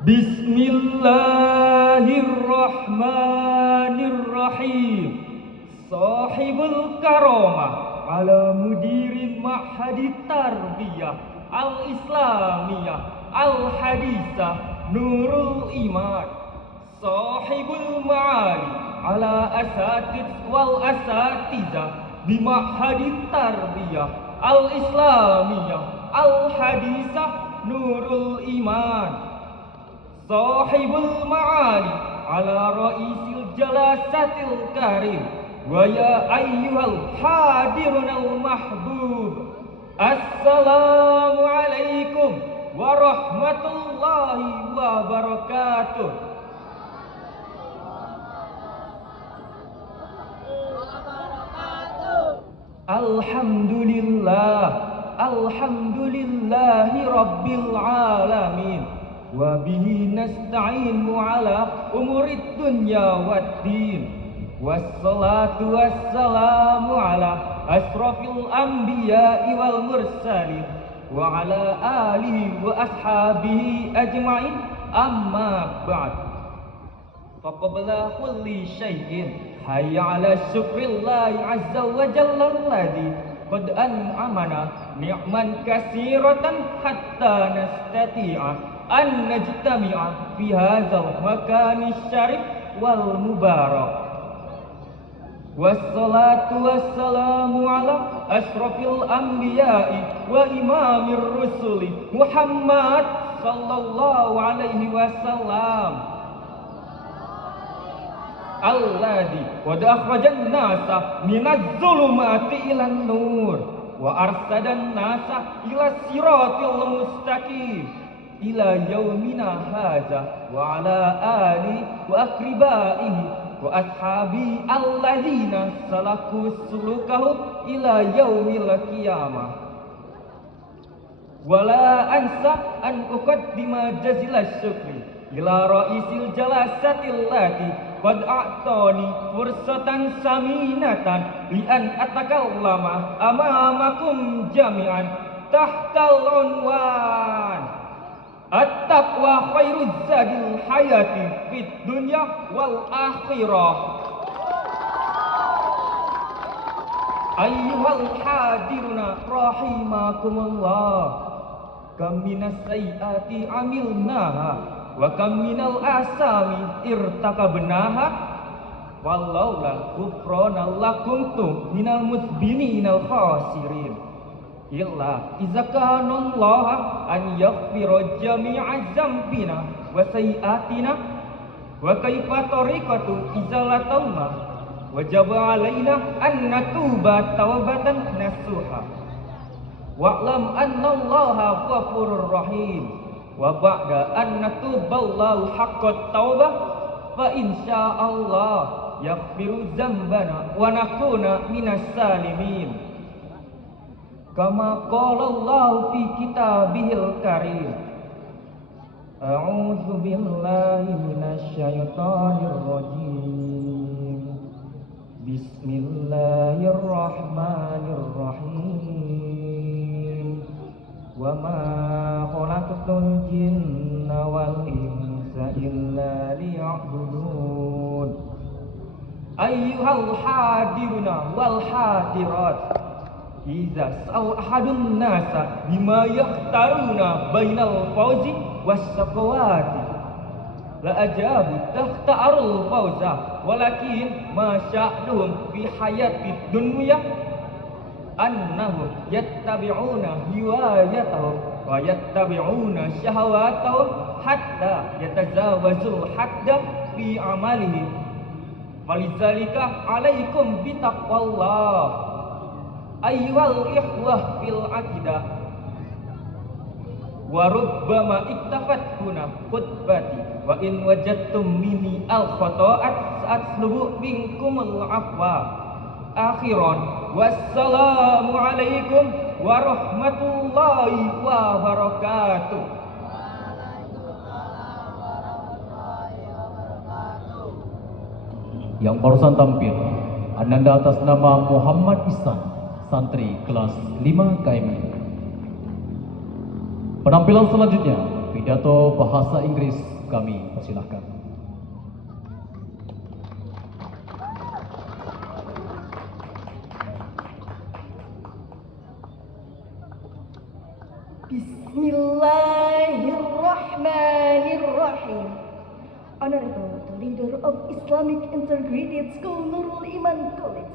Bismillahirrahmanirrahim. Sahibul karamah ala mudirin ma'hadit tarbiyah al-islamiyah al-hadisah nurul iman. Sahibul ma'ali ala asatid wal asatizah di ma'hadit tarbiyah al-islamiyah al-hadisah nurul iman. Sahibul ma'ali ala ra'isil jalasatil karim wa ya ayyuhal hadirunal mahbub. Assalamu alaikum warahmatullahi wabarakatuh. Alhamdulillah, alhamdulillahi rabbil alamin. Wa bihi nasta'inu ala umurid dunya waddin. Wassalatu wassalamu ala asrafil anbiya'i wal mursalin wa ala alihi wa ashabihi ajma'in, amma ba'd. Faqabla kulli syai'in hayya ala syukrillahi azza wa jalla alladhi qad an'amana ni'man katsiratan hatta nastati'a an najtami'a fi hadzal makani syarif wal mubarak. Wassalatu wassalamu ala asrafil anbiya'i wa imamir rusuli Muhammad sallallahu alaihi wasallam alladzi qad akhrajan nasa minaz zulumati ilan nur wa arsadan nasa ila siratil mustaqim ila yaumina hadza wa ala ali wa akribaihi wa ashabi alladzina salaku sulukahu ila yaumil qiyamah. Wala ansa an uqaddima jazila syukri ila ra'isil jalasatil lati qad a'tani fursatan saminatan li an atakallama amamakum jami'an tahtal unwan at-taqwa khairuz zadil hayati fid dunya wal akhirah. Ayyuhal hadiruna rahimakumullah. Kam minas sayyiati amilnaha wa kam minal asami irtakabnaha walaula kufrana lakuntum minal musbininal khasirin. Illa iza kana Allah an yaghfira jami'a dzambina wa sayyi'atina wa kaifa tariqatu izalatahuma wajaba alaina an natuba taubatan nasuha wa'lam anna Allaha ghafurur rahim wa ba'da an natuballahu haqqat taubah fa insyaallah yaghfiru dzambana wa nakuna minas salimin. Kama qala Allah fi kitabihil karim. A'udzu billahi minasy syaithanir rajim. Bismillahirrahmanirrahim. Wa ma khalaqtul jinna wal insa illa liya'budun. Ayyuhal hadiruna wal hadirat. Iza sa'u ahadun nasa bima yakhtaruna bainal fawzi wasyaqawati la ajabu tahta'arul fawza walakin ma sya'nuhum fi hayatid dunya annahum yattabi'una hiwayatahum wa yattabi'una syahawatahum hatta yatazawazul hadda fi amalihim. Falidzalika alaikum bitaqwallah ayyuhal ikhwah fil aqidah. Wa rubbama iktafat huna khutbati wa in wajadtum minni al khata'at sa'atlubu minkumul afwa. Akhiran wassalamu alaikum warahmatullahi wabarakatuh. Yang barusan tampil ananda atas nama Muhammad Ihsan, santri kelas 5 KMI. Penampilan selanjutnya pidato bahasa Inggris kami persilahkan. Bismillahirrahmanirrahim. Honorable the leader of Islamic Integrated School Nurul Iman College,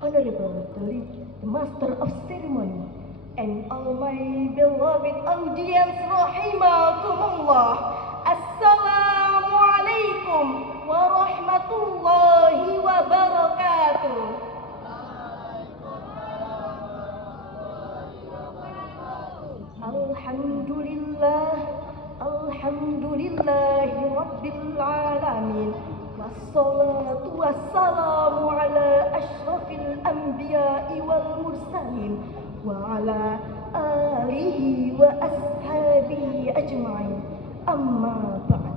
Honorable the Master of Ceremony, and all my beloved audience, rahimakumullah. Assalamualaikum warahmatullahi wabarakatuh. Alhamdulillahi Rabbil Alamin. Wassalatu wassalamu ala ashrafil anbiya'i wal mursalin wa ala alihi wa ashabihi ajma'in. Amma ba'd.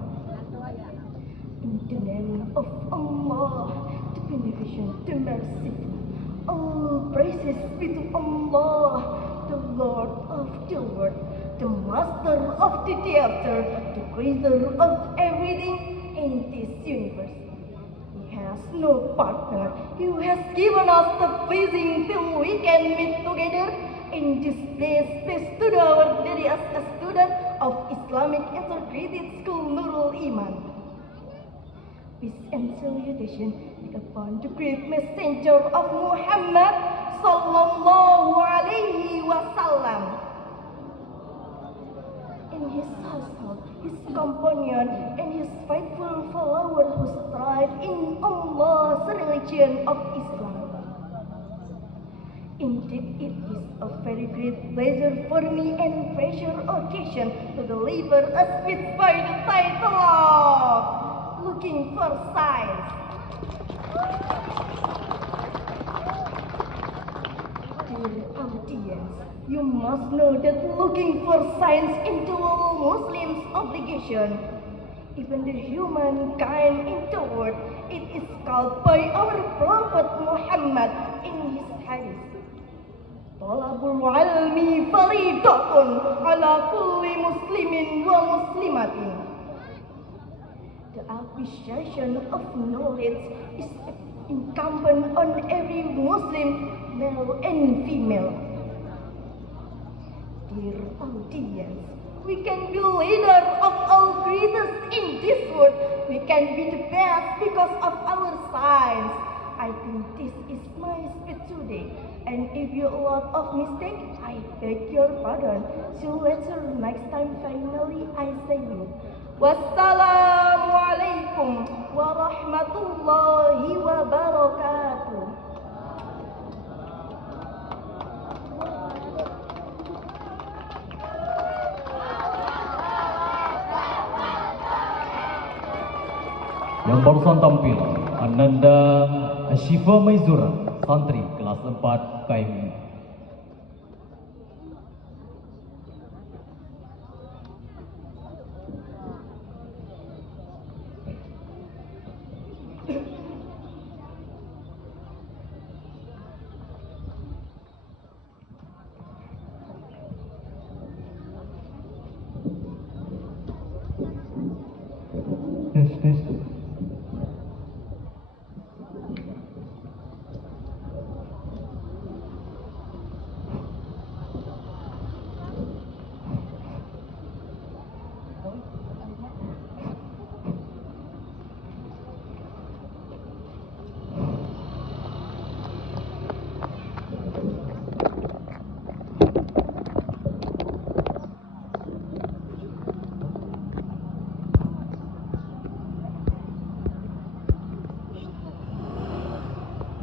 In the name of Allah, the Beneficent, the Merciful, all praises be to Allah, the Lord of the world, the Master of the Theater, the Creator of everything in this universe. He has no partner. He has given us the blessing till we can meet together in this place. This to our duty as a student of Islamic Integrated School Nurul Iman. Peace and salutation be upon the great messenger of Muhammad sallallahu alaihi wasallam, in his household, his companion, and his faithful followers who strive in Allah's religion of Islam. Indeed, it is a very great pleasure for me and precious occasion to deliver a speech by the title of Looking for Science. Dear audience, you must know that looking for science into all Muslims' obligation. Even the humankind in the world, it is called by our Prophet Muhammad in his hadith. Talabul ilmi faridatun ala kulli muslimin wa muslimatin. The acquisition of knowledge is incumbent on every Muslim, male and female. Dear audience, we can be leader of all greatest in this world. We can be the best because of our science. I think this is my speech today. And if you a lot of mistake, I beg your pardon. See you later next time. Finally, I say you. Wassalamualaikum warahmatullahi wabarakatuh. Yang barusan tampil Ananda Ashifa Maizura, santri kelas 4 KMI. Tes.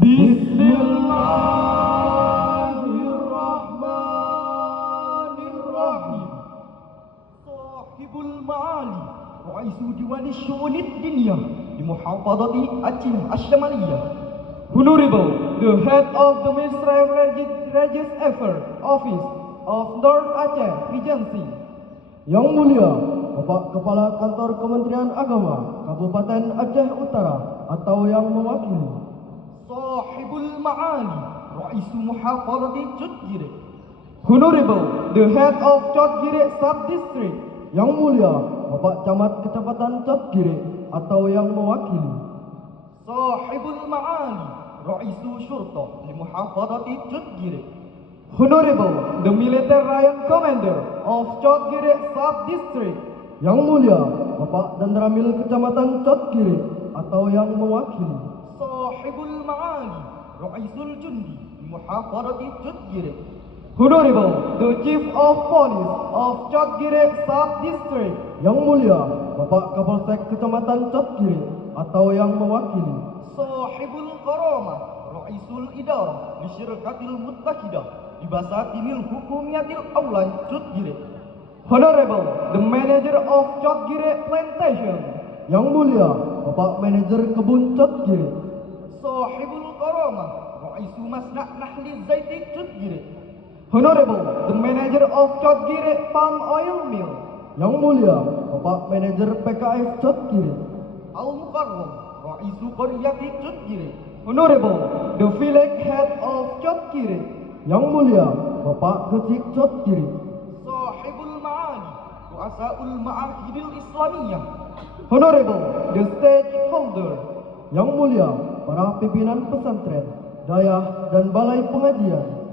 Bismillahirrahmanirrahim. Sahibul Ma'ali Raisu Diwani Syu'unid Diniyah di Muhafadati Aceh Asyamaliyah. Honorable, the head of the Ministry of Religious Affairs Office of North Aceh Regency. Yang Mulia, Bapak Kepala Kantor Kementerian Agama Kabupaten Aceh Utara atau yang mewakili. Sahibul Ma'ali Raisu Muhafadati Cutgire. Honorable, the head of Cutgire Sub-District Yang Mulia Bapak Camat Kecamatan Cotgire atau yang mewakili. Sahibul Ma'ali Ra'isu Syurta li Muhafadati Cotgire. Honorable, the Military Ryan Commander of Cotgire Sub-District. Yang Mulia Bapak dan Ramil Kecamatan Cotgire atau yang mewakili. Sahibul Ma'ali Ra'isul Jundi li Muhafadati Cotgire. Honorable, the Chief of Police of Cotgire Sub-District. Yang Mulia Bapak Kapolsek Kecamatan Cotgire atau yang mewakili. Sahibul Karamah Ra'isul Idarah li Syirkatil Muttahidah di Basatinil Hukumiyatil Aulan Cotgire. Honorable, the Manager of Cotgire Plantation. Yang Mulia Bapak Manajer Kebun Cotgire. Sahibul Karamah Ra'isu Masna' Nahli Zaiti Cotgire. Honorable, the Manager of Cotgire Palm Oil Mill. Yang Mulia Bapak Manajer PKS Cotgire. Al-Mukarram Ra'isu Qaryati Cotgire. Honorable, the Village Head of Cotgire. Yang Mulia Bapak Kecik Cotgire. Sahibul Ma'ali Ru'asaul Ma'ahidil Islamiyah. Honorable, the Stakeholder. Yang Mulia para pimpinan pesantren, dayah dan balai pengajian.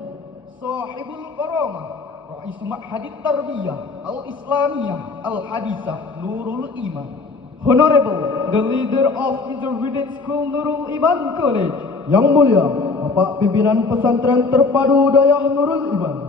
Sahibul Karamah Ra'isu Ma'hadit Tarbiyah Al-Islamiyah Al-Hadisah Nurul Iman. Honorable, the Leader of Intermediate School Nurul Iman College. Yang Mulia Bapak pimpinan pesantren terpadu dayah Nurul Iman.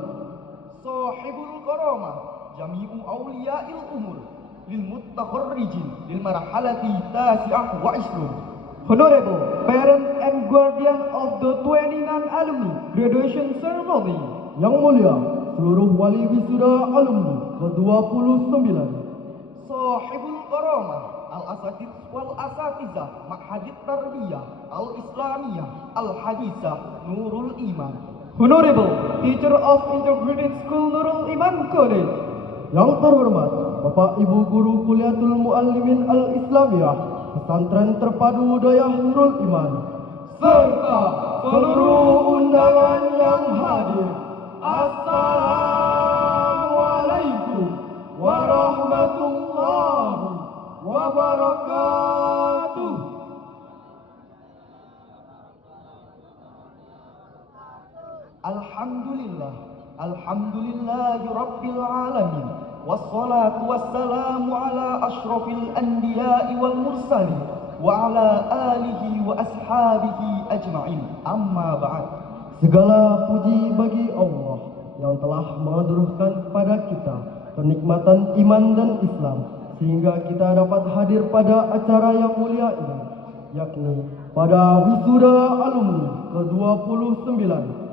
Sahibul Karamah Jami'u Awliya'il Umur Lil Muttakharrijin Lil Marhalati Tasi'ah wa Isrun. Honorable, Parent and Guardian of the 29 Alumni Graduation Ceremony. Yang Mulia seluruh wali wisuda alumni ke-29. Sahibul Karamah Al-Asatid wal Asatizah Ma'hadit Tarbiyah Al-Islamiyah Al-Hadisah Nurul Iman. Honorable, Teacher of Integrated School Nurul Iman College. Yang terhormat Bapak Ibu Guru Kuliatul Muallimin Al-Islamiyah Pesantren Terpadu Dayah Nurul Iman, Serta seluruh undangan yang hadir. Assalamualaikum warahmatullahi wabarakatuh. Alhamdulillah Alhamdulillahi Rabbil Alamin. Wassalatu wassalamu ala ashrafil anbiya'i wal mursalin wa ala alihi wa ashabihi ajma'in. Amma ba'd. Segala puji bagi Allah yang telah menganugerahkan kepada kita kenikmatan iman dan Islam sehingga kita dapat hadir pada acara yang mulia ini, yakni pada wisuda alumni ke-29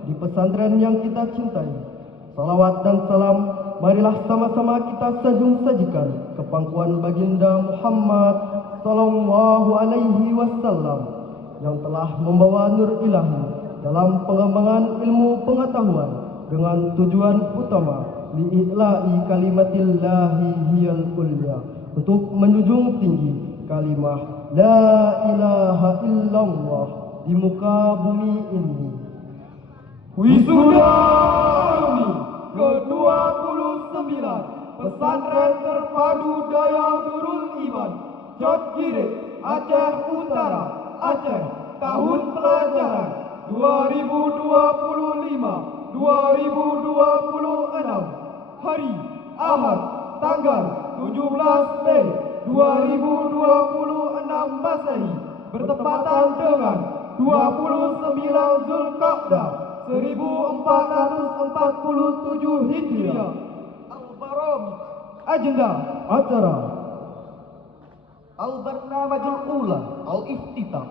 di pesantren yang kita cintai. Salawat dan salam marilah sama-sama kita sajikan ke pangkuan baginda Muhammad sallallahu alaihi wasallam yang telah membawa nur ilahi dalam pengembangan ilmu pengetahuan dengan tujuan utama li'ila'i kalimatillahi hiyal ulya, untuk menjunjung tinggi kalimah la ilaha illallah di muka bumi ini. Wisuda alumni ke-29 Pesantren Terpadu Dayah Nurul Iman, Cotgire, Aceh Utara, Aceh, tahun pelajaran 2025-2026, hari Ahad, tanggal 17 Mei 2026 Masehi, bertepatan dengan 29 Zulqa'dah 1447 Hijriah. Al-Baramij. Agenda Acara Al-Barnamajul Ula Al-Iftitah.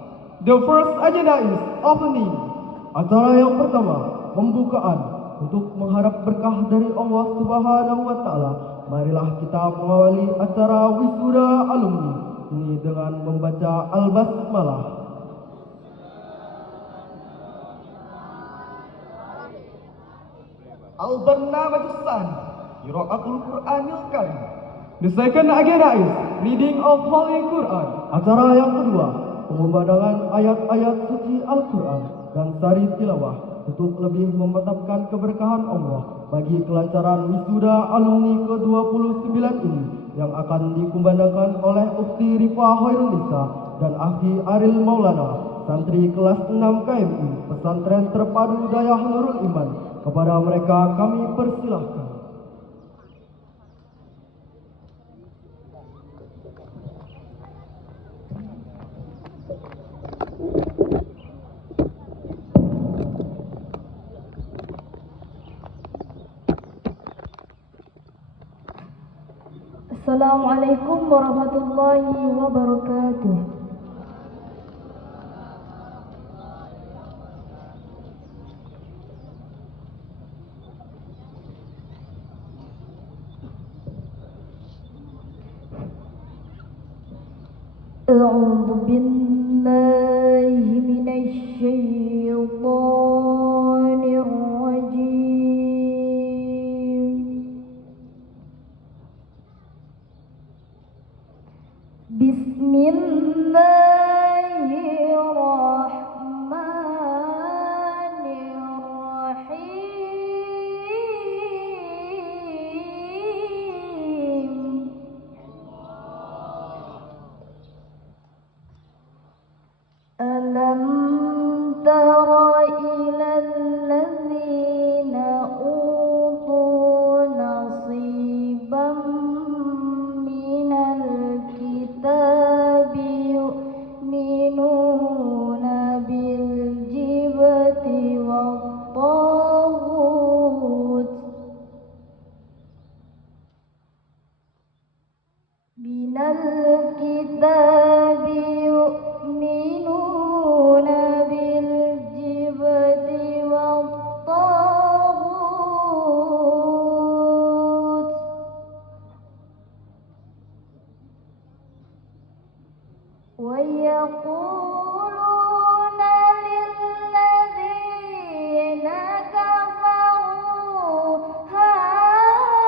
The first agenda is opening. Acara yang pertama, pembukaan. Untuk mengharap berkah dari Allah Subhanahu wa Ta'ala, marilah kita mengawali acara wisuda alumni ini dengan membaca Al-Basmalah. Al-Barnamajus Tsani Qiraatul Qur'anil Karim. The second agenda is reading of Holy Quran. Acara yang kedua, pengubadangan ayat-ayat suci Al-Quran dan sari tilawah untuk lebih memantapkan keberkahan Allah bagi kelancaran wisuda alumni ke-29 ini yang akan dikumandangkan oleh Ukti Rifa Hoirul Nisa dan Akhi Aril Maulana, santri kelas 6 KMI Pesantren Terpadu Dayah Nurul Iman. Kepada mereka kami persilahkan. Assalamualaikum warahmatullahi wabarakatuh. أعوذ بالله من الشيطان الرجيم. بسم الله الرحمن الرحيم. ألم تر إلى الذين أوتوا نصيبا من الكتاب يؤمنون بالجبت والطاغوت من الكتاب يؤمنون بالجبت والطاغوت ويقولون للذين كفروا هؤلاء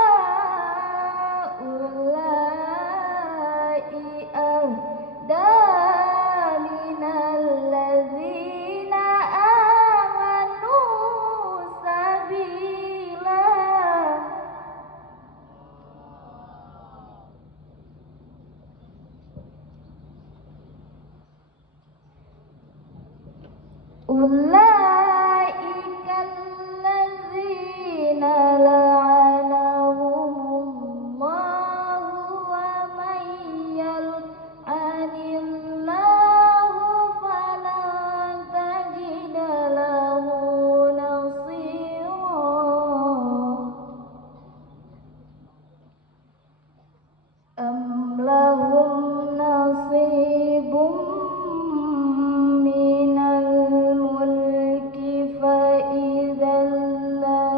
أهدى من الذين آمنوا سبيلا. أولئك الذين لعنهم الله ومن يلعن الله فلن تجد له نصيرا. أم لهم نصيب من الملك فإذا لا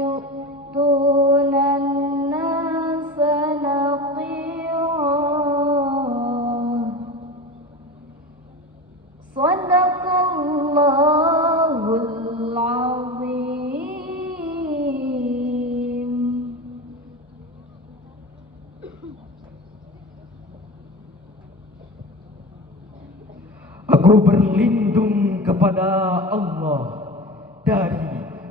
يؤتون الناس نقيرا. صدق الله العظيم. Aku berlindung kepada Allah dari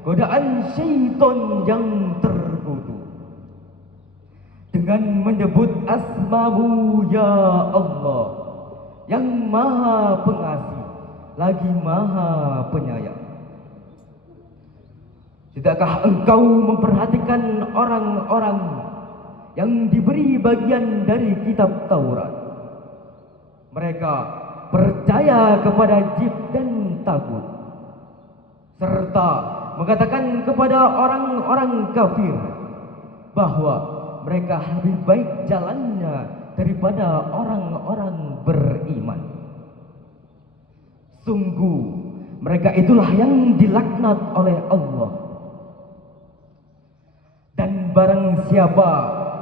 godaan syaitan yang terkutuk dengan menyebut asma-Mu ya Allah yang maha pengasih lagi maha penyayang. Tidakkah Engkau memperhatikan orang-orang yang diberi bagian dari kitab Taurat? Mereka percaya kepada jib dan tagut, serta mengatakan kepada orang-orang kafir bahwa mereka lebih baik jalannya daripada orang-orang beriman. Sungguh mereka itulah yang dilaknat oleh Allah. Dan barang siapa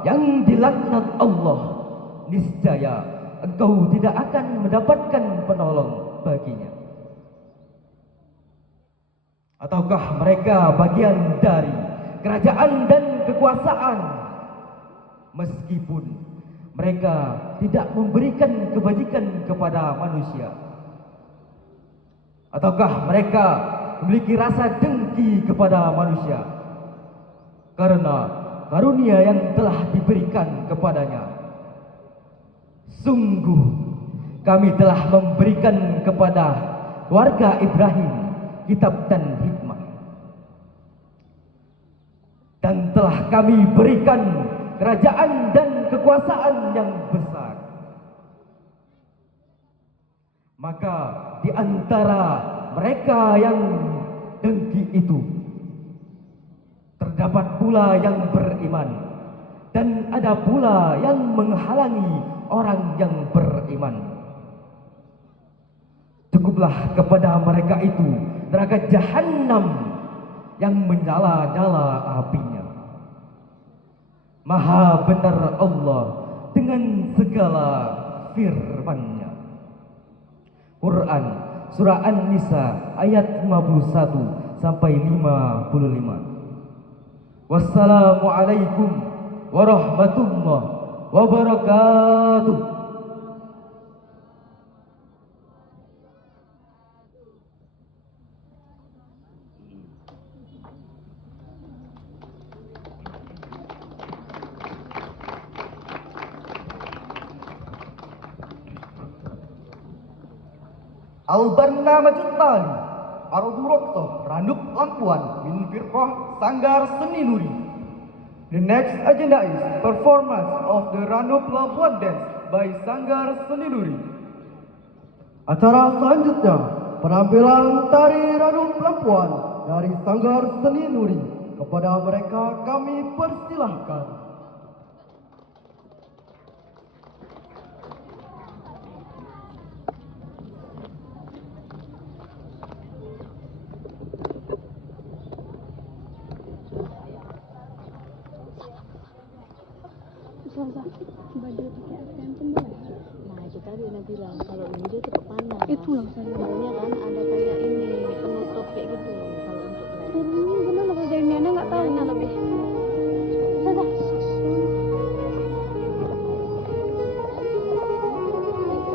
yang dilaknat Allah, niscaya engkau tidak akan mendapatkan penolong baginya. Ataukah mereka bagian dari kerajaan dan kekuasaan, meskipun mereka tidak memberikan kebajikan kepada manusia? Ataukah mereka memiliki rasa dengki kepada manusia karena karunia yang telah diberikan kepadanya? Sungguh kami telah memberikan kepada warga Ibrahim kitab dan hikmah, dan telah kami berikan kerajaan dan kekuasaan yang besar. Maka di antara mereka yang dengki itu terdapat pula yang beriman, dan ada pula yang menghalangi orang yang beriman. Cukuplah kepada mereka itu neraka jahanam yang menyala-nyala apinya. Maha benar Allah dengan segala firman-Nya. Quran Surah An-Nisa ayat 51 sampai 55. Wassalamualaikum warahmatullahi wabarakatuh. Al-Barnamajut Tali Ardu Roktoh Randup Lampuan Min Firqah Sanggar Seni Nuri. The next agenda is performance of the Randup Lampuan dance by Sanggar Seni Nuri. Acara selanjutnya penampilan tari Randup Lampuan dari Sanggar Seni Nuri. Kepada mereka kami persilahkan. Baju pakai apron boleh? Nah itu tadi Nabila bilang kalau ini dia tetap panas. Itu loh saya. Soalnya kan ada kayak ini penutup kayak gitu loh kalau untuk lem. Ini gimana kerjainnya? Anda nggak tahu. Anda lebih. Sudah.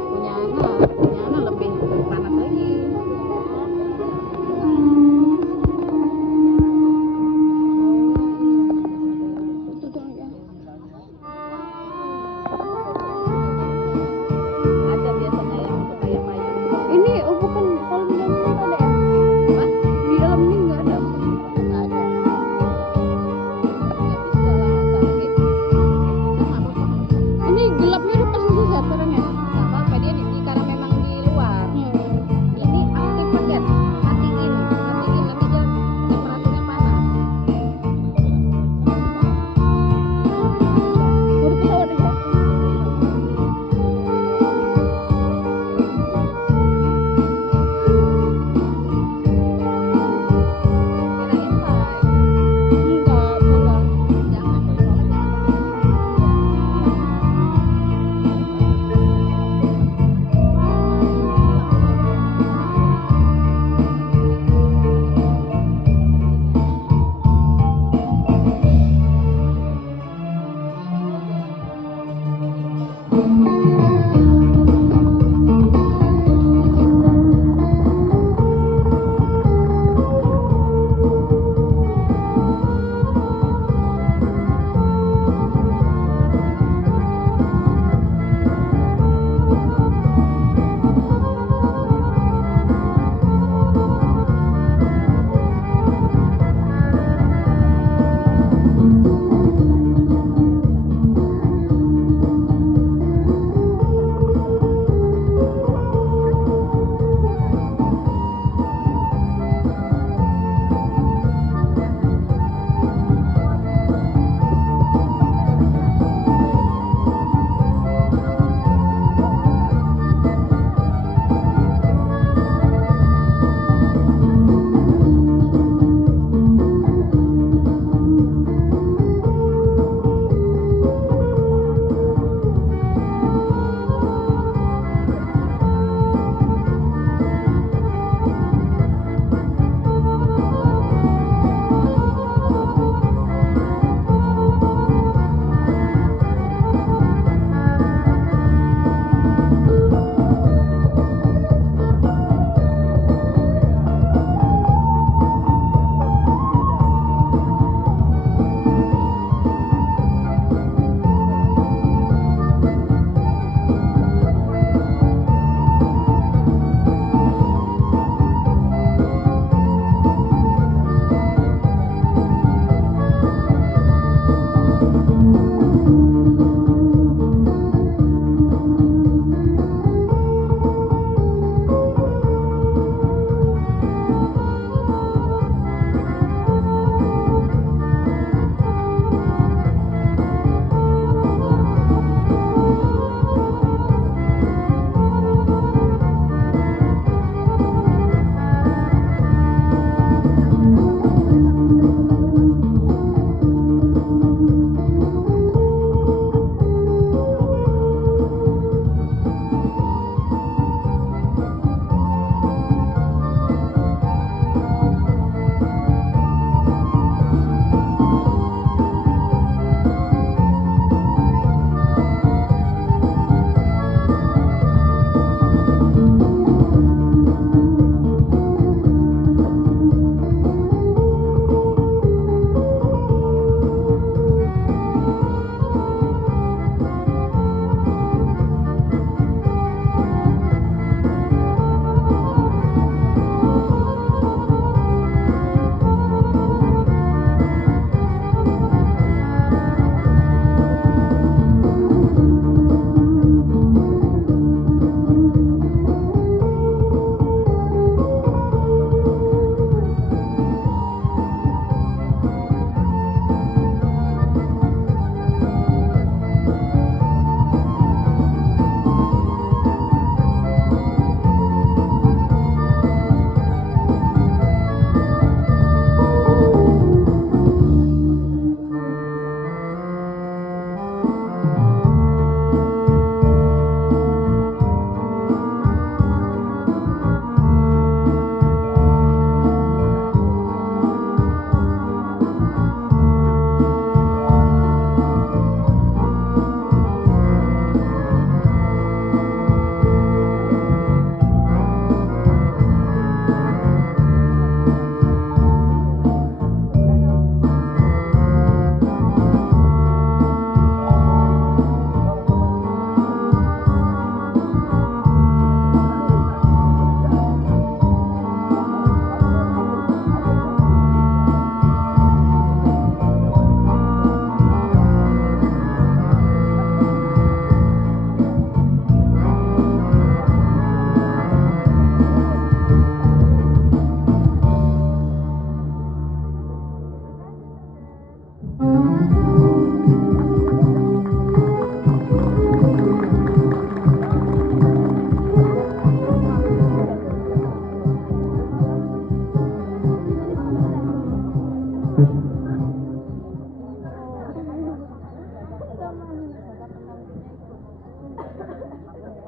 Punya anak lebih panas lagi.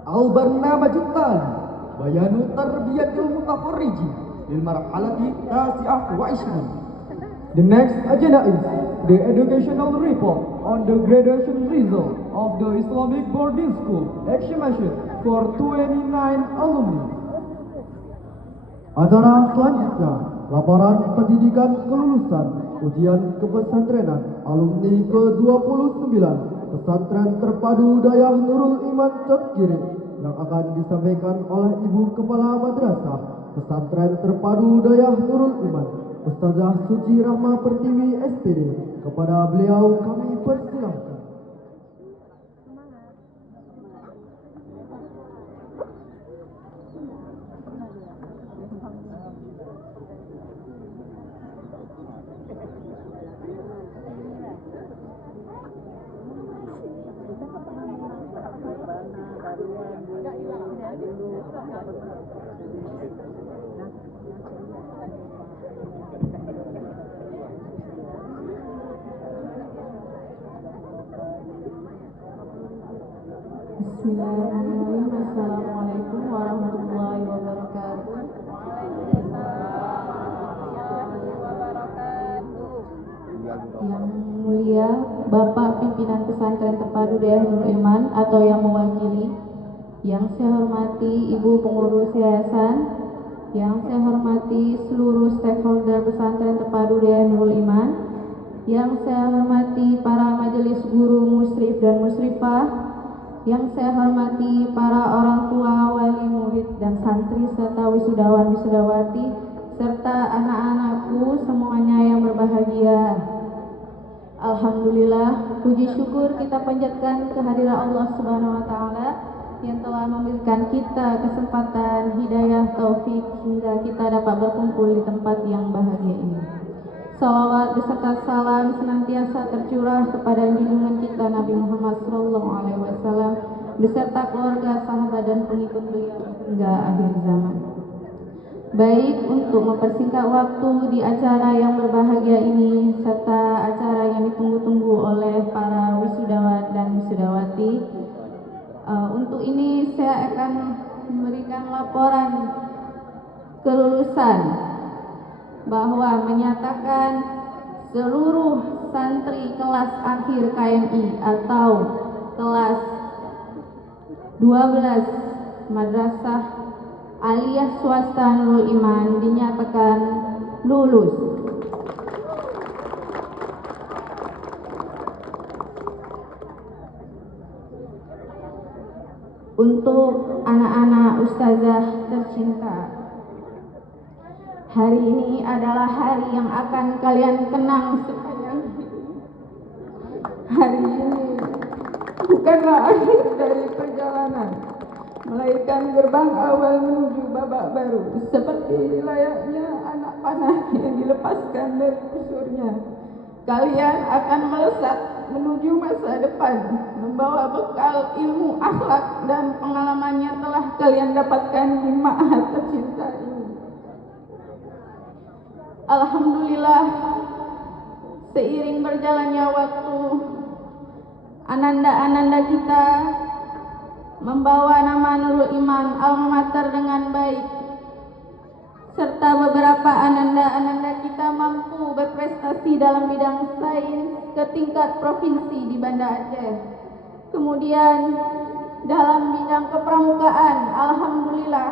البرنامج التالي بيان تربية المتخرجين للمرحلة التاسعة والعشرين. The next agenda is the educational report on the graduation result of the Islamic Boarding School examination for 29 alumni. Acara selanjutnya, laporan pendidikan kelulusan ujian kepesantrenan alumni ke-29 Pesantren Terpadu Dayah Nurul Iman Cotgiri yang akan disampaikan oleh Ibu Kepala Madrasah Pesantren Terpadu Dayah Nurul Iman, Ustazah Suci Rahma Pertiwi SPD. Kepada beliau kami persilahkan. Bismillahirrahmanirrahim. Assalamualaikum warahmatullahi wabarakatuh. Yang mulia Bapak Pimpinan Pesantren Terpadu Dayah Nurul Iman atau yang mewakili, yang saya hormati Ibu Pengurus Yayasan, yang saya hormati seluruh stakeholder Pesantren Terpadu Dayah Nurul Iman, yang saya hormati para majelis guru musyrif dan musyrifah, yang saya hormati para orang tua, wali murid dan santri serta wisudawan wisudawati serta anak-anakku semuanya yang berbahagia. Alhamdulillah, puji syukur kita panjatkan kehadiran Allah Subhanahu wa taala yang telah memberikan kita kesempatan hidayah taufik hingga kita dapat berkumpul di tempat yang bahagia ini. Salawat beserta salam senantiasa tercurah kepada junjungan kita Nabi Muhammad SAW beserta keluarga, sahabat dan pengikut beliau hingga akhir zaman. Baik, untuk mempersingkat waktu di acara yang berbahagia ini serta acara yang ditunggu-tunggu oleh para wisudawan dan wisudawati, untuk ini saya akan memberikan laporan kelulusan bahwa menyatakan seluruh santri kelas akhir KMI atau kelas 12 Madrasah Aliyah Swasta Nurul Iman dinyatakan lulus. Untuk anak-anak ustazah tercinta, hari ini adalah hari yang akan kalian kenang sepanjang hidup. Hari ini bukanlah akhir dari perjalanan, melainkan gerbang awal menuju babak baru, seperti layaknya anak panah yang dilepaskan dari busurnya. Kalian akan melesat menuju masa depan, membawa bekal ilmu akhlak dan pengalaman yang telah kalian dapatkan di ma'had tercinta ini. Alhamdulillah, seiring berjalannya waktu, ananda-ananda kita membawa nama Nurul Iman alma mater dengan baik, serta beberapa ananda-ananda kita mampu berprestasi dalam bidang sains ke tingkat provinsi di Banda Aceh. Kemudian dalam bidang kepramukaan, alhamdulillah,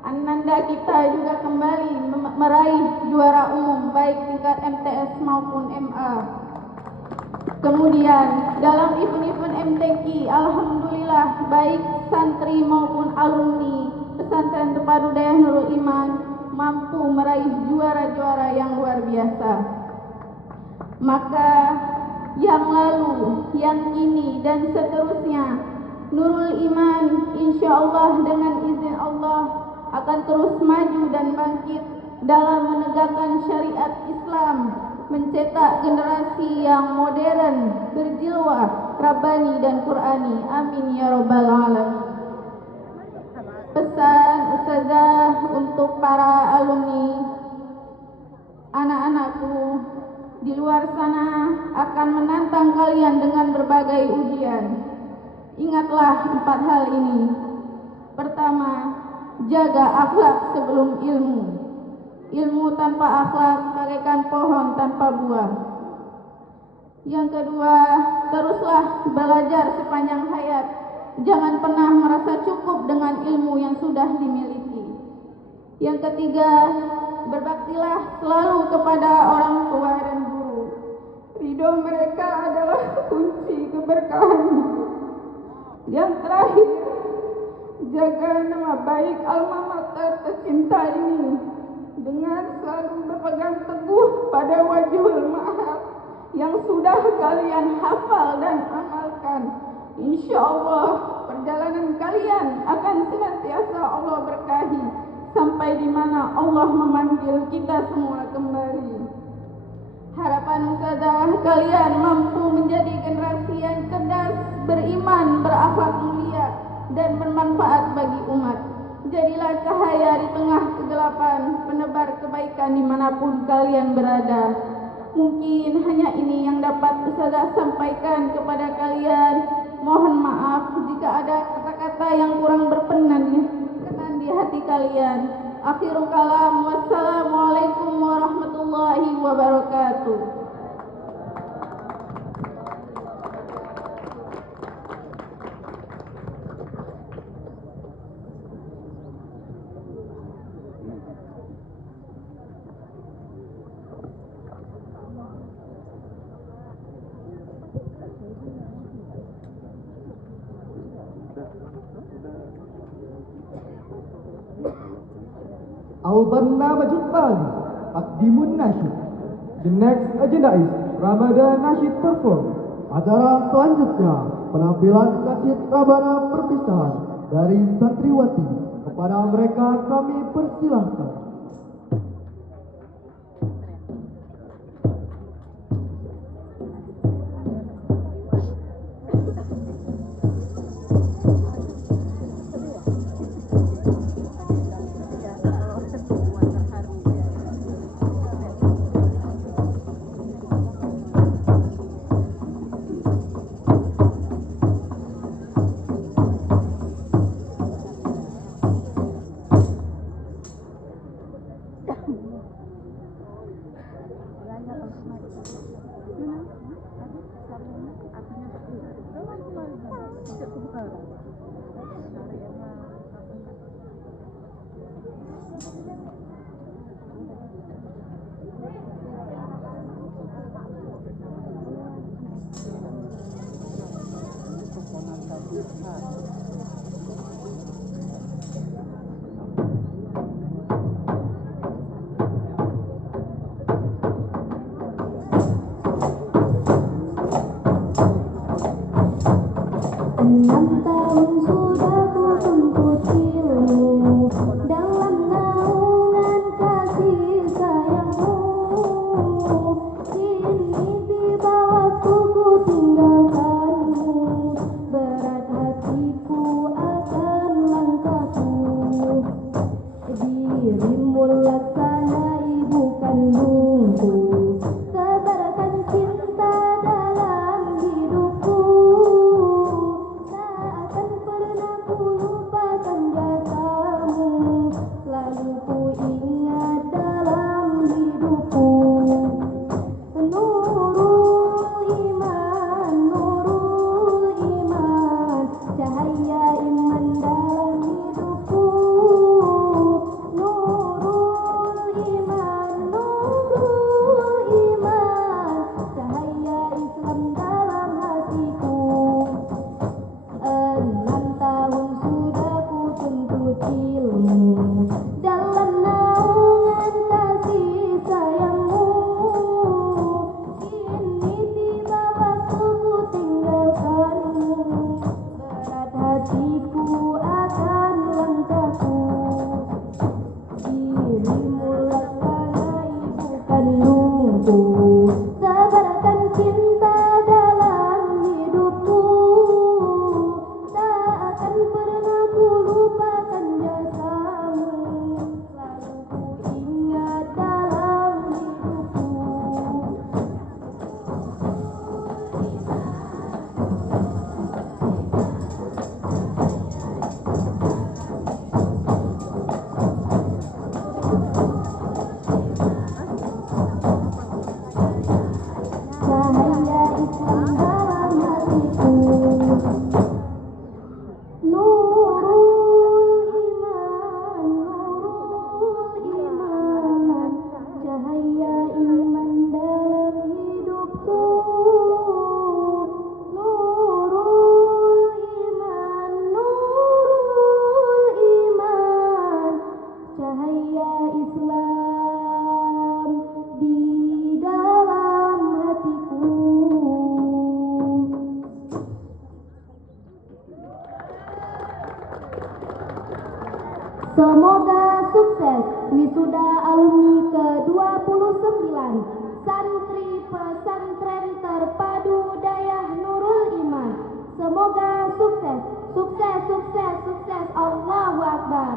ananda kita juga kembali meraih juara umum baik tingkat MTS maupun MA. Kemudian dalam event-event MTQ, alhamdulillah, baik santri maupun alumni Pesantren Terpadu Dayah Nurul Iman mampu meraih juara-juara yang luar biasa. Maka yang lalu, yang kini dan seterusnya, Nurul Iman insya Allah dengan izin Allah akan terus maju dan bangkit dalam menegakkan syariat Islam, mencetak generasi yang modern, berjiwa Rabbani dan Qur'ani. Amin ya Rabbal Alamin. Pesan ustazah untuk para alumni, anak-anakku di luar sana akan menantang kalian dengan berbagai ujian. Ingatlah 4 hal ini. Pertama, jaga akhlak sebelum ilmu. Ilmu tanpa akhlak bagaikan pohon tanpa buah. Yang kedua, teruslah belajar sepanjang hayat. Jangan pernah merasa cukup dengan ilmu yang sudah dimiliki. Yang ketiga, berbaktilah selalu kepada orang tua dan guru. Ridho mereka adalah kunci keberkahan hidup. Yang terakhir, jaga nama baik alma mater tercinta ini dengan selalu berpegang teguh pada wajibul ma'had yang sudah kalian hafal dan amalkan. Insya Allah perjalanan kalian akan senantiasa Allah berkahi sampai di mana Allah memanggil kita semua kembali. Harapan Ustazah kalian mampu menjadi generasi yang cerdas, beriman, berakhlak mulia, dan bermanfaat bagi umat. Jadilah cahaya di tengah kegelapan, penebar kebaikan dimanapun kalian berada. Mungkin hanya ini yang dapat Ustazah sampaikan kepada kalian. Mohon maaf jika ada kata-kata yang kurang berkenan di hati kalian. Akhirul kalam, wassalamualaikum warahmatullahi wabarakatuh. Al-Barnamaj Al-Tali Taqdimun Nasyid. The next agenda is Ramadan Nasyid Performance. Acara selanjutnya penampilan nasyid Rabana perpisahan dari santriwati. Kepada mereka kami persilahkan. Pernah Semoga sukses wisuda alumni ke-29 Santri Pesantren Terpadu Dayah Nurul Iman. Semoga sukses, sukses, sukses, sukses. Allahu Akbar.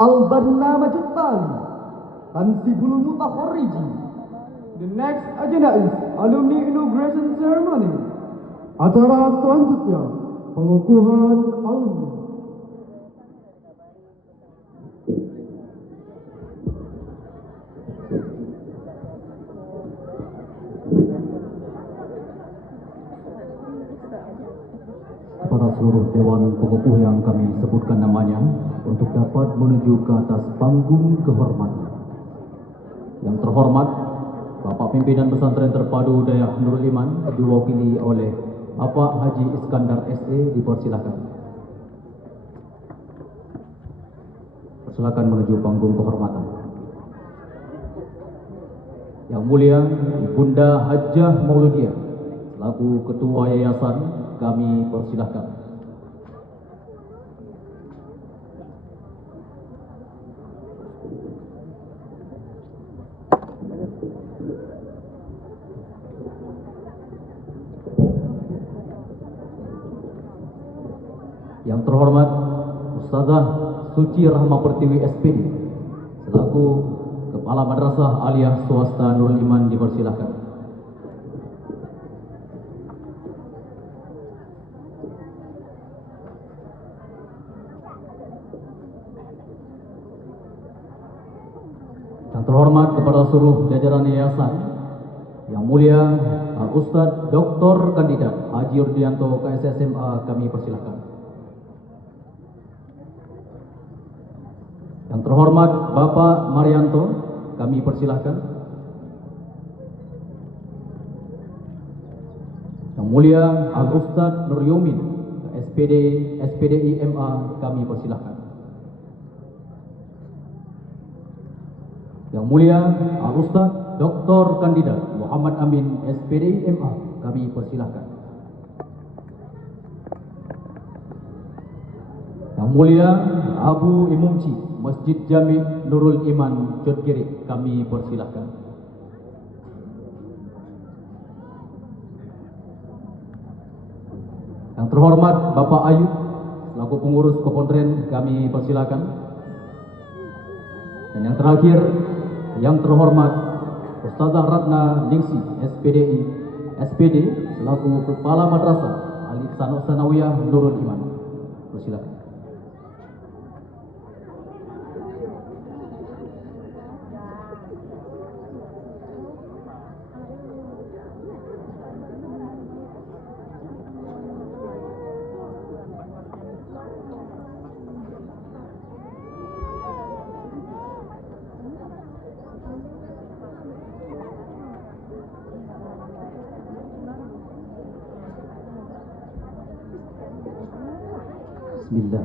Al-Barnamaj Tali Tansibul Mutaharriji. The next agenda is alumni inauguration ceremony. Acara selanjutnya pengukuhan alumni. Para seluruh dewan pengukuh yang kami sebutkan namanya untuk dapat menuju ke atas panggung kehormatan. Yang terhormat Bapak Pimpinan Pesantren Terpadu Dayah Nurul Iman diwakili oleh Bapak Haji Iskandar SE dipersilakan. Persilakan menuju panggung kehormatan. Yang mulia Ibunda Hajjah Mauludiah selaku Ketua Yayasan kami persilahkan. Yang terhormat Ustazah Suci Rahma Pertiwi SPD selaku Kepala Madrasah Aliyah Swasta Nurul Iman dipersilahkan. Yang terhormat kepada seluruh jajaran yayasan, yang mulia Ustadz Dr. Kandidat Haji Rudianto KSSMA kami persilahkan. Yang terhormat Bapak Marianto kami persilahkan. Yang mulia Ustadz Nur Yomin SPDI MA kami persilahkan. Yang mulia Al-Ustadz Dr. Kandidat Muhammad Amin SPDI MA kami persilahkan. Yang mulia Abu Imumci Masjid Jami Nurul Iman Jodkiri kami persilahkan. Yang terhormat Bapak Ayub selaku pengurus Kopondren kami persilahkan. Dan yang terakhir, yang terhormat Ustazah Ratna Ningsi SPD selaku Kepala Madrasah Aliyah Sanawiyah Nurul Iman. Persilakan. Bismillah.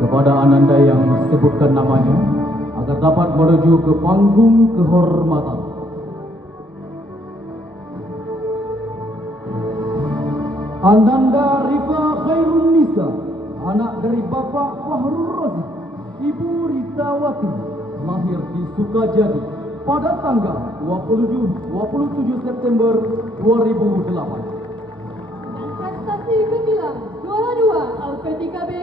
Kepada ananda yang disebutkan namanya, agar dapat menuju ke panggung kehormatan. Ananda Rifa Khairun Nisa, anak dari Bapak Fahrul Razi, Ibu Ritawati, lahir di Sukajadi pada tanggal 27 September 2008. Dan prestasi gemilang juara 2 Al-Fatihah B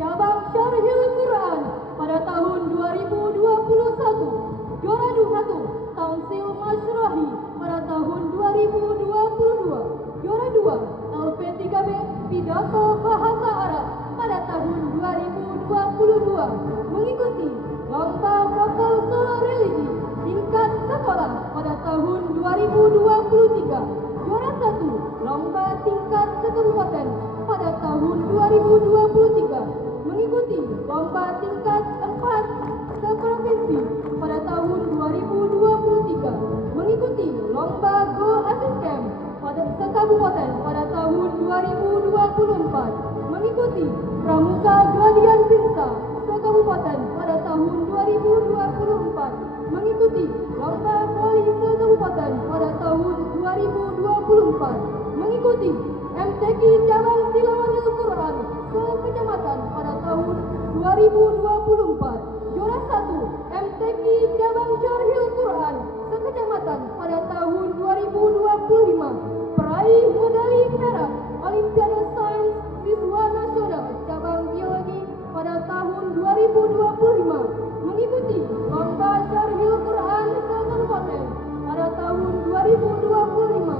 cabang Syarhil Quran pada tahun 2021, juara 1 Tamsil Masyrahi pada tahun 2022, juara 2 Al-Fatihah B Pidato Bahasa Arab pada tahun 2022, mengikuti lomba vokal solo religi tingkat sekolah pada tahun 2023, juara 1 lomba tingkat kabupaten pada tahun 2023, mengikuti lomba tingkat 4 seprovinsi pada tahun 2023, mengikuti lomba Go Asian Camp pada sekabupaten pada tahun 2024, mengikuti Pramuka Gladian Binsa sekabupaten pada tahun 2024, mengikuti lomba voli sekabupaten pada tahun 2024, mengikuti MTQ cabang Tilawatil Quran sekecamatan pada tahun 2024, juara 1 MTQ cabang Syarhil Quran sekecamatan pada tahun 2025, peraih medali perak Olimpiade Sains Siswa Nasional cabang Biologi pada tahun 2025, mengikuti lomba Syarhil Quran sekabupaten pada tahun 2025,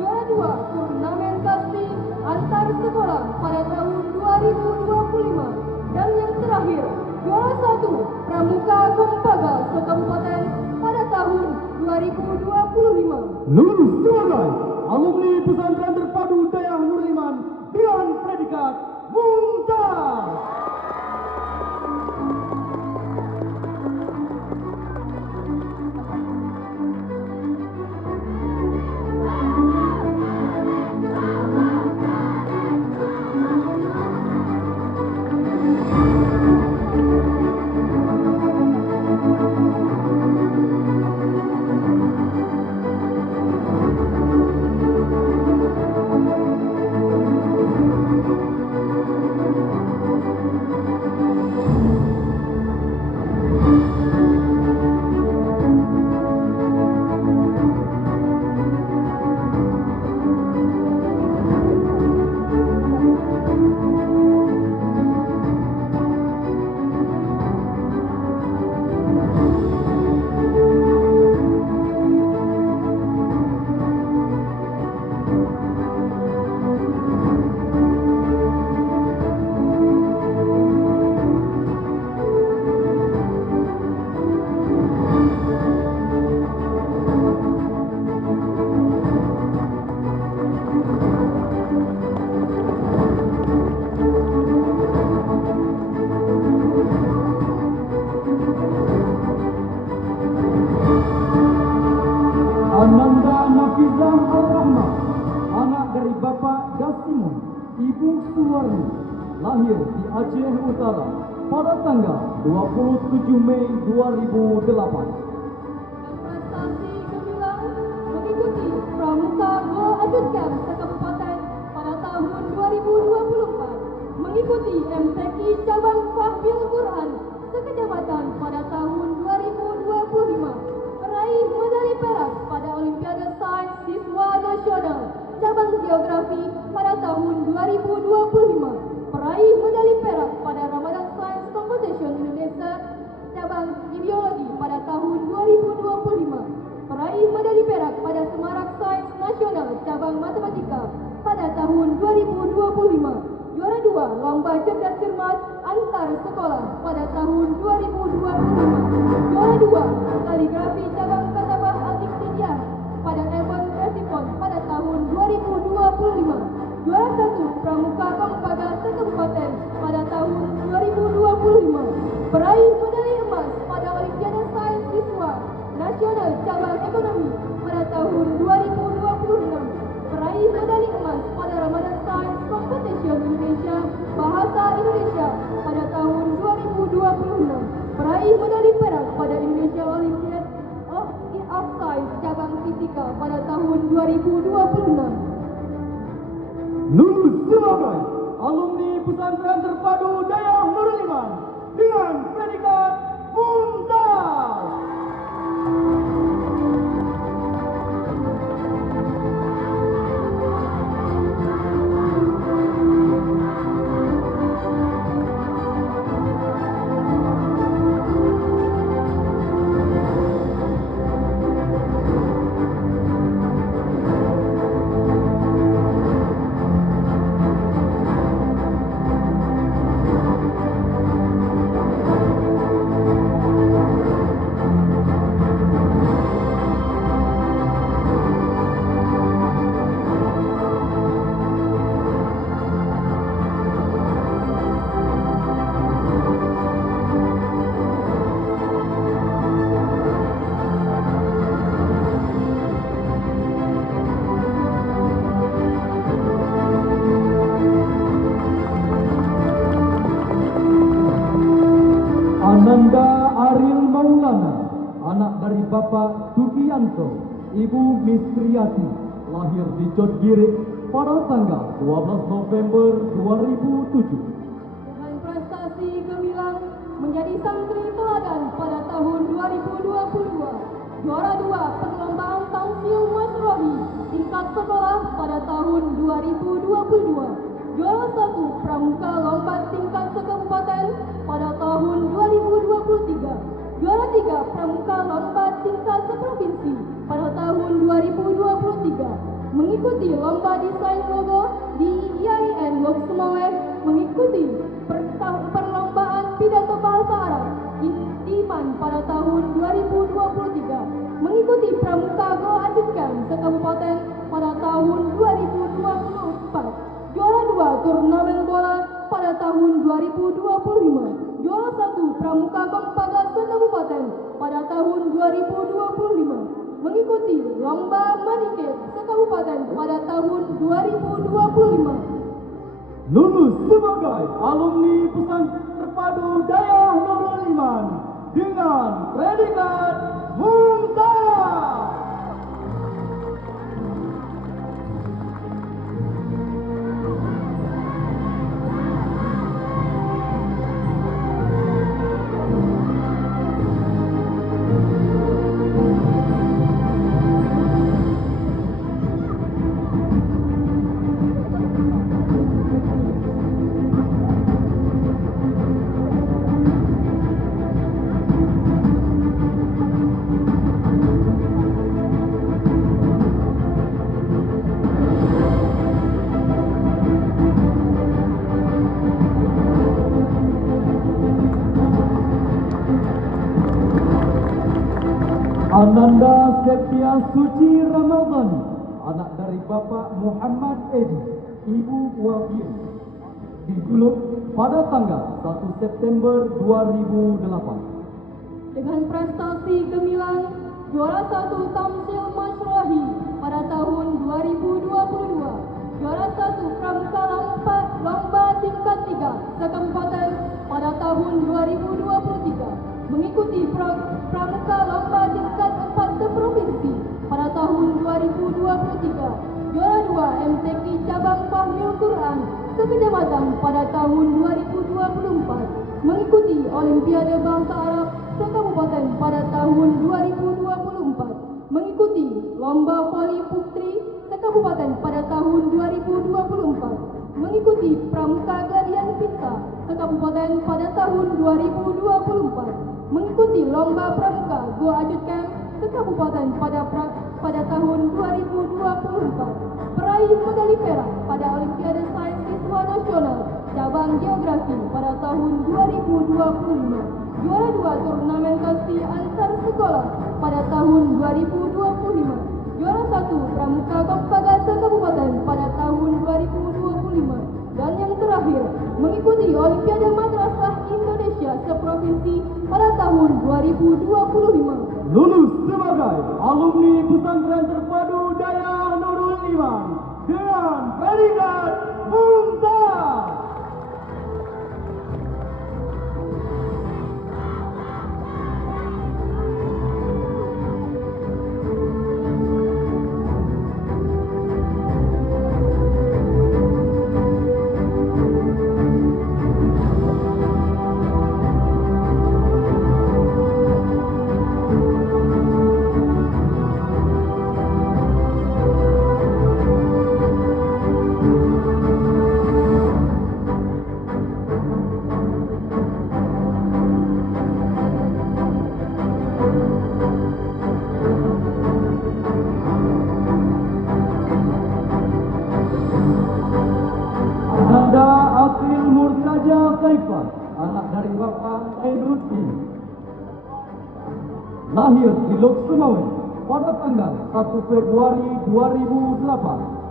juara 2 turnamen kasti antar sekolah pada tahun 2025, dan yang terakhir juara 1 Pramuka Kompaga sekabupaten pada tahun 2025. Lulus sebagai alumni pesantren terpadu Dayah Nur Iman dengan predikat Mumtaz. Ananda Nafizah Al-Rahmah, anak dari Bapak Dasimun, Ibu Suwarni, lahir di Aceh Utara pada tanggal 27 Mei 2008. Prestasi gemilang mengikuti Pramuka Go Asian Camp sekabupaten pada tahun 2024, mengikuti MTQ cabang Fahbil Quran sekecamatan pada tahun 2025, peraih medali perak pada Olimpiade Sains Siswa Nasional cabang Geografi pada tahun 2025, peraih medali perak pada Ramadan Science Competition Indonesia cabang Biologi pada tahun 2025, peraih medali perak pada Semarak Sains Nasional cabang Matematika pada tahun 2025, juara 2 lomba cerdas cermat antar sekolah pada tahun 2025, juara 2 kaligrafi cabang katabah al-iktidiyah pada event Resipon pada tahun 2025, juara 1 Pramuka Kompaga sekabupaten pada tahun 2025, peraih medali emas pada Olimpiade Sains Siswa Nasional cabang Ekonomi pada tahun 2026, peraih medali emas pada Ramadan Science Competition Indonesia Bahasa Indonesia pada tahun 2026, peraih Peraih medali perak pada Indonesia Olympiad of Science cabang fisika pada tahun 2026. Lulus sebagai alumni pesantren terpadu Daya Nurul Iman dengan predikat Mumtaz. Ananda Aril Maulana, anak dari Bapak Sugianto, Ibu Misriati, lahir di Jodgiri pada tanggal 12 November 2007. Dengan prestasi gemilang menjadi santri teladan pada tahun 2022, juara 2 perlombaan Tamsil Masyarahi tingkat sekolah pada tahun 2022. Juara 1 pramuka lomba tingkat sekabupaten pada tahun 2023. Juara 3 pramuka lomba tingkat seprovinsi pada tahun 2023. Mengikuti lomba desain logo di IAIN Lok Sumawe, mengikuti perlombaan pidato bahasa Arab di IMAN pada tahun 2023. Mengikuti pramuka Go Ajut Camp sekabupaten pada tahun 2024. Juara 2 turnamen bola pada tahun 2025. Juara 1 pramuka Kompaga sekabupaten pada tahun 2025. Mengikuti lomba Maniket sekabupaten pada tahun 2025. Lulus sebagai alumni pesantren terpadu Daya Nurul Iman dengan predikat Mumtaz. Ananda Septia Suci Ramadhani, anak dari Bapak Muhammad Edi, Ibu Wahyu, digulung pada tanggal 1 September 2008. Dengan prestasi gemilang, juara 1 Tamsil Masyarahi pada tahun 2022, juara 1 pramuka lomba tingkat 3 sekabupaten pada tahun 2023. Mengikuti pramuka lomba tingkat 4 seprovinsi pada tahun 2023. Juara 2 MTQ cabang Fahmil Quran sekecamatan pada tahun 2024. Mengikuti Olimpiade Bahasa Arab sekabupaten pada tahun 2024. Mengikuti lomba voli putri sekabupaten pada tahun 2024. Mengikuti pramuka gladian pizza sekabupaten pada tahun 2024. Mengikuti lomba pramuka Go Ajut Camp sekabupaten pada tahun 2024. Peraih medali perak pada Olimpiade Sains Siswa Nasional cabang geografi pada tahun 2025. Juara 2 turnamen kasti antar sekolah pada tahun 2025. Juara 1 pramuka Kompaga sekabupaten pada tahun 2025. Dan yang terakhir, mengikuti Olimpiade Madrasah Indonesia seprovinsi pada tahun 2025. Lulus sebagai alumni pesantren terpadu Daya Nurul Iman dengan predikat Mumtaz. Raflan, anak dari Bapak Edrudi, lahir di Lok Sumawe pada tanggal 1 Februari 2008.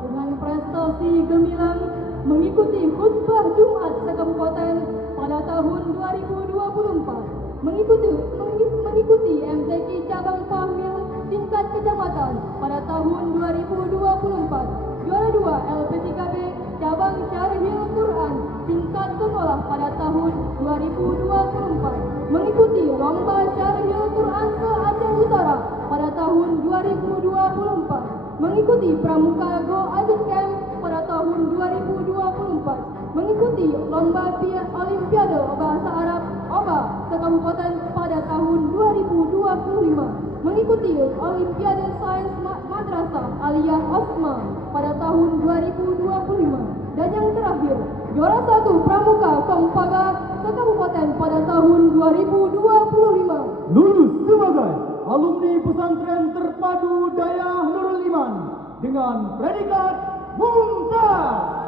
Dengan prestasi gemilang mengikuti khutbah Jumat se-Kabupaten pada tahun 2024, mengikuti MTQ cabang Fahmil tingkat kecamatan pada tahun 2024, juara 2 LP3B cabang Syarihil Quran tingkat sekolah pada tahun 2024, mengikuti lomba Syarihil Quran se-Aceh Utara pada tahun 2024, mengikuti Pramuka Go Ajut Camp pada tahun 2024, mengikuti lomba Olimpiade Bahasa Arab OBA se-Kabupaten pada tahun 2025, mengikuti Olimpiade Sains Madrasah Aliyah Osma pada tahun 2025, dan yang terakhir juara 1 Pramuka Kompaga se-Kabupaten pada tahun 2025. Lulus sebagai alumni pesantren terpadu Daya Nurul Iman dengan predikat Mumtaz.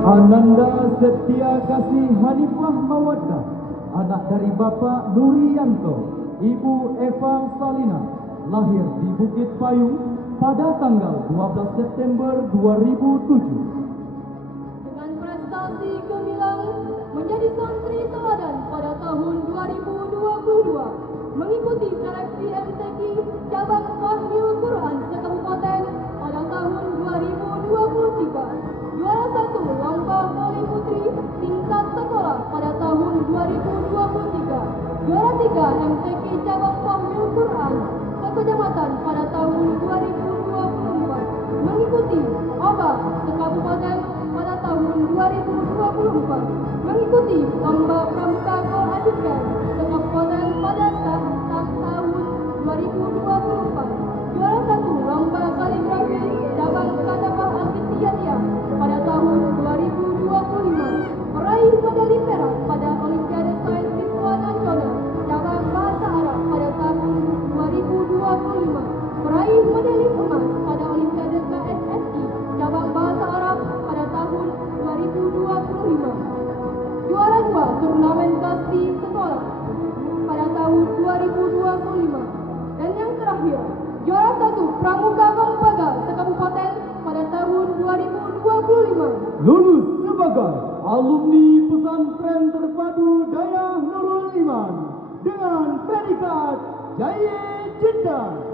Ananda Setia Kasih Hanifah Mawaddah, anak dari Bapak Nurianto, Ibu Eva Salina, lahir di Bukit Payung pada tanggal 12 September 2007. Dengan prestasi gemilang menjadi santri teladan pada tahun 2022, mengikuti seleksi MTQ cabang Fahmil Quran se-Kabupaten pada tahun 2023. Juara 1 lomba voli putri tingkat sekolah pada tahun 2023. Juara 3 MTQ cabang Fahmil Quran se-Kecamatan pada tahun 2024. Mengikuti OBA se-Kabupaten pada tahun 2024. Mengikuti lomba Pramuka Go Ajut Camp se-Kabupaten pada tahun 2024. Juara 1 lomba kaligrafi cabang Katabah Al-Qitiyaniyah pada tahun 2025, meraih medali perak pada Olimpiade Sains Siswa Nasional cabang Bahasa Arab pada tahun 2025, meraih medali emas pada Olimpiade KSSI cabang Bahasa Arab pada tahun 2025, juara 2 turnamen kasti sekolah pada tahun 2025, dan yang terakhir juara 1 Pramuka Kompaga se-Kabupaten pada tahun 2025. Lulus sebagai alumni pesantren terpadu Daya Nurul Iman dengan predikat Jayyid Jiddan.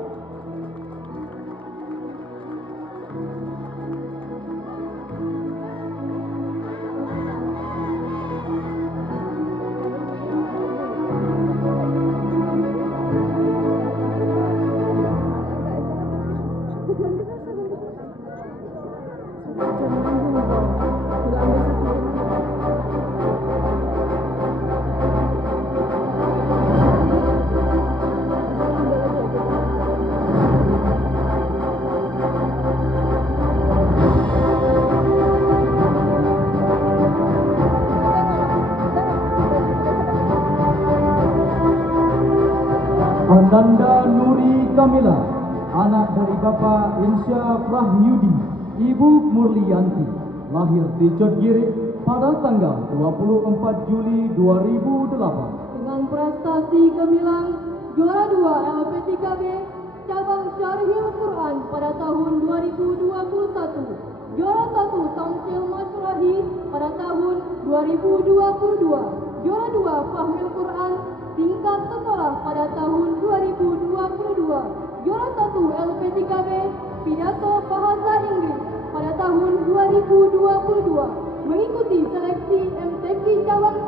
Ananda Nuri Kamila, anak dari Bapak Insya Prahyudi, Ibu Murlianti, lahir di Jodgiri pada tanggal 24 Juli 2008. Dengan prestasi gemilang, juara 2 LP3B cabang Syarihil Quran pada tahun 2021, juara 1 Tamsil Masyrahi pada tahun 2022, juara 2 Fahmil Quran tingkat sekolah pada tahun 2022, juara 1 LP3B Pidato Bahasa Inggris pada tahun 2022, mengikuti seleksi MTQ cabang